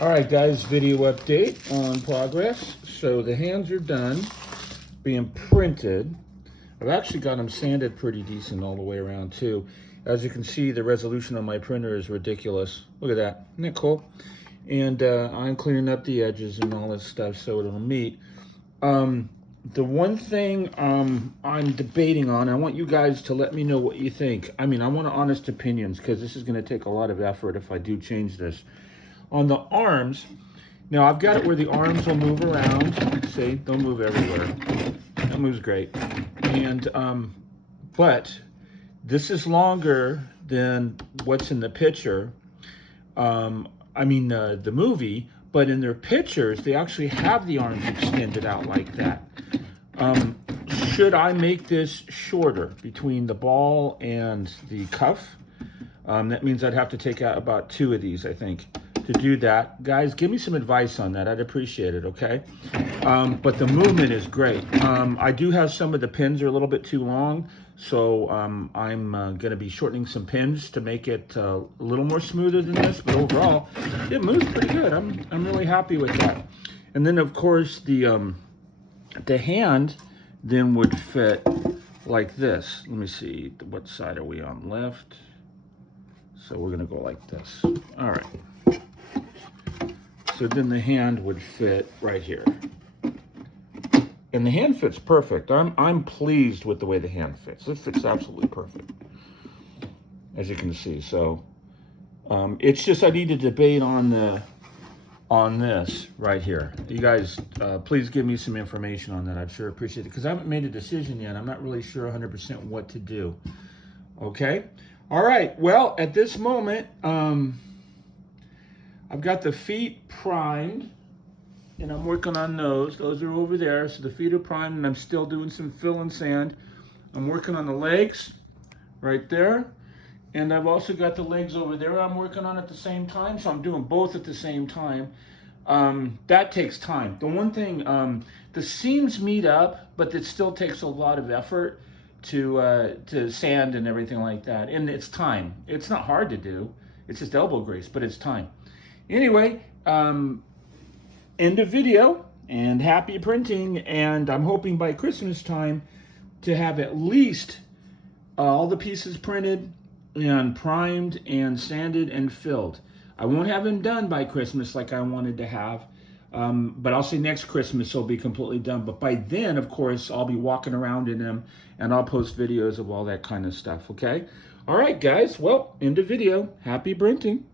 All right, guys, video update on progress. So the hands are done being printed. I've actually got them sanded pretty decent all the way around too. As you can see, the resolution on my printer is ridiculous. Look at that, isn't that cool? And I'm cleaning up the edges and all this stuff so it'll meet. The one thing I'm debating on, I want you guys to let me know what you think. I mean, I want honest opinions because this is going to take a lot of effort if I do change this. On the arms, now I've got it where the arms will move around. See, they'll move everywhere. That moves great. And but this is longer than what's in the picture. The movie, but in their pictures, they actually have the arms extended out like that. Should I make this shorter between the ball and the cuff? That means I'd have to take out about 2 of these, I think, to do that. Guys, give me some advice on that. I'd appreciate it, okay? But the movement is great. I do have some of the pins are a little bit too long, so I'm going to be shortening some pins to make it a little more smoother than this, but overall, it moves pretty good. I'm really happy with that. And then, of course, the hand then would fit like this. Let me see, what side are we on? Left. So we're gonna go like this. All right. So then the hand would fit right here. And the hand fits perfect. I'm pleased with the way the hand fits. It fits absolutely perfect, as you can see. So it's just I need to debate on this right here. You guys, please give me some information on that. I'd sure appreciate it because I haven't made a decision yet. I'm not really sure 100% what to do. Okay. All right. Well, at this moment, I've got the feet primed, and I'm working on those. Those are over there. So the feet are primed, and I'm still doing some fill and sand. I'm working on the legs right there. And I've also got the legs over there I'm working on at the same time. So I'm doing both at the same time. That takes time. The one thing, the seams meet up, but it still takes a lot of effort to sand and everything like that. And it's time. It's not hard to do. It's just elbow grease, but it's time. Anyway, end of video, and happy printing. And I'm hoping by Christmas time to have at least all the pieces printed and primed and sanded and filled. I won't have them done by Christmas like I wanted to have, but I'll say next Christmas they'll be completely done. But by then, of course, I'll be walking around in them and I'll post videos of all that kind of stuff, okay? All right, guys, well, end of video. Happy printing.